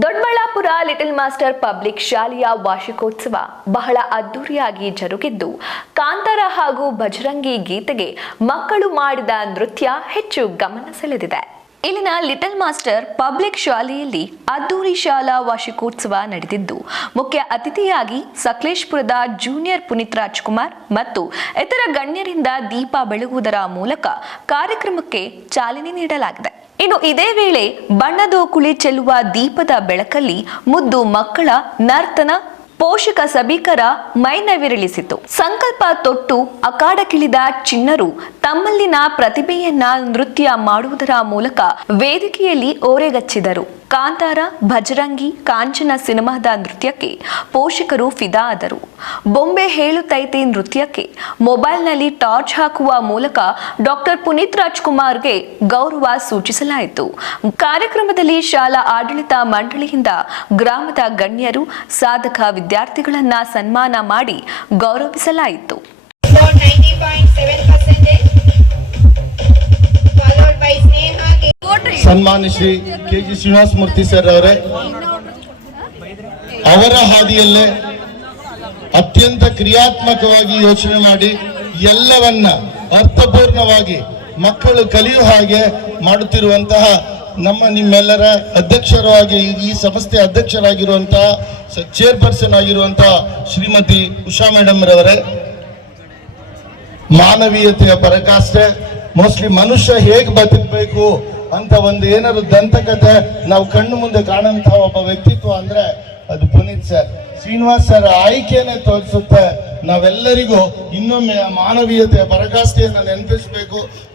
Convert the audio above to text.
Doddaballapura little master public ಶಾಲೆಯ ವಾರ್ಷಿಕೋತ್ಸವ ಬಹಳ ಅದ್ದೂರಿಯಾಗಿ ಜರುಗಿದ್ದು, ಕಾಂತಾರ ಹಾಗೂ ಭಜರಂಗಿ ಗೀತೆಗೆ ಮಕ್ಕಳು ಮಾಡಿದ ನೃತ್ಯ ಹೆಚ್ಚು ಗಮನ ಸೆಳೆದಿದೆ. ಇಲ್ಲಿನ ಲಿಟಲ್ ಮಾಸ್ಟರ್ ಪಬ್ಲಿಕ್ ಶಾಲೆಯಲ್ಲಿ ಅದ್ದೂರಿ ಶಾಲಾ ವಾರ್ಷಿಕೋತ್ಸವ ನಡೆದಿದ್ದು, ಮುಖ್ಯ ಅತಿಥಿಯಾಗಿ ಸಕಲೇಶಪುರದ ಜೂನಿಯರ್ ಪುನೀತ್ ರಾಜ್ಕುಮಾರ್ ಮತ್ತು ಇತರ ಗಣ್ಯರಿಂದ ದೀಪ ಬೆಳಗುವುದರ ಮೂಲಕ ಕಾರ್ಯಕ್ರಮಕ್ಕೆ ಚಾಲನೆ ನೀಡಲಾಗಿದೆ. ಇನ್ನು ಇದೇ ವೇಳೆ ಬಣ್ಣದೋಕುಳಿ ಚೆಲ್ಲುವ ದೀಪದ ಬೆಳಕಲ್ಲಿ ಮುದ್ದು ಮಕ್ಕಳ ನರ್ತನ ಪೋಷಕ ಸಭಿಕರ ಮೈನವಿರಳಿಸಿತು. ಸಂಕಲ್ಪ ತೊಟ್ಟು ಅಖಾಡಕ್ಕಿಳಿದ ಚಿಣ್ಣರು ತಮ್ಮಲ್ಲಿನ ಪ್ರತಿಭೆಯನ್ನ ನೃತ್ಯ ಮಾಡುವುದರ ಮೂಲಕ ವೇದಿಕೆಯಲ್ಲಿ ಓರೆಗಚ್ಚಿದರು. ಕಾಂತಾರ, ಭಜರಂಗಿ, ಕಾಂಚನ ಸಿನಿಮಾದ ನೃತ್ಯಕ್ಕೆ ಪೋಷಕರು ಫಿದಾ ಆದರು. ಬೊಂಬೆ ಹೇಳುತ್ತೈತೆ ನೃತ್ಯಕ್ಕೆ ಮೊಬೈಲ್ನಲ್ಲಿ ಟಾರ್ಚ್ ಹಾಕುವ ಮೂಲಕ ಡಾಕ್ಟರ್ ಪುನೀತ್ ರಾಜ್ಕುಮಾರ್ಗೆ ಗೌರವ ಸೂಚಿಸಲಾಯಿತು. ಕಾರ್ಯಕ್ರಮದಲ್ಲಿ ಶಾಲಾ ಆಡಳಿತ ಮಂಡಳಿಯಿಂದ ಗ್ರಾಮದ ಗಣ್ಯರು, ಸಾಧಕ ವಿದ್ಯಾರ್ಥಿಗಳನ್ನ ಸನ್ಮಾನ ಮಾಡಿ ಗೌರವಿಸಲಾಯಿತು. ಸನ್ಮಾನ್ಯ ಶ್ರೀ ಕೆ.ಜಿ. ಶ್ರೀನಿವಾಸ ಮೂರ್ತಿ ಸರ್ ಅವರೇ, ಅವರ ಹಾದಿಯಲ್ಲೇ ಅತ್ಯಂತ ಕ್ರಿಯಾತ್ಮಕವಾಗಿ ಯೋಚನೆ ಮಾಡಿ ಎಲ್ಲವನ್ನ ಅರ್ಥಪೂರ್ಣವಾಗಿ ಮಕ್ಕಳು ಕಲಿಯುವ ಹಾಗೆ ಮಾಡುತ್ತಿರುವಂತಹ ನಿಮ್ಮೆಲ್ಲರ ಅಧ್ಯಕ್ಷರಾಗಿ ಈ ಸಂಸ್ಥೆ ಅಧ್ಯಕ್ಷರಾಗಿರುವಂತಹ ಚೇರ್ಪರ್ಸನ್ ಆಗಿರುವಂತಹ ಶ್ರೀಮತಿ ಉಷಾ ಮೇಡಮ್ ರವರೇ, ಮಾನವೀಯತೆಯ ಪರಾಕಾಷ್ಠೆ, ಮೋಸ್ಟ್ಲಿ ಮನುಷ್ಯ ಹೇಗೆ ಬದುಕಬೇಕು ಅಂತ ಒಂದು ಏನಾದ್ರು ದಂತಕತೆ ನಾವು ಕಣ್ಣು ಮುಂದೆ ಕಾಣುವಂತಹ ಒಬ್ಬ ವ್ಯಕ್ತಿತ್ವ ಅಂದ್ರೆ ಅದು ಪುನೀತ್ ಸರ್. ಶ್ರೀನಿವಾಸ್ ಸರ್ ಆಯ್ಕೆನೆ ತೋರಿಸುತ್ತೆ ನಾವೆಲ್ಲರಿಗೂ ಇನ್ನೊಮ್ಮೆ ಮಾನವೀಯತೆಯ ಪರಾಕಾಷ್ಠೆಯನ್ನು ನೆನಪಿಸಬೇಕು.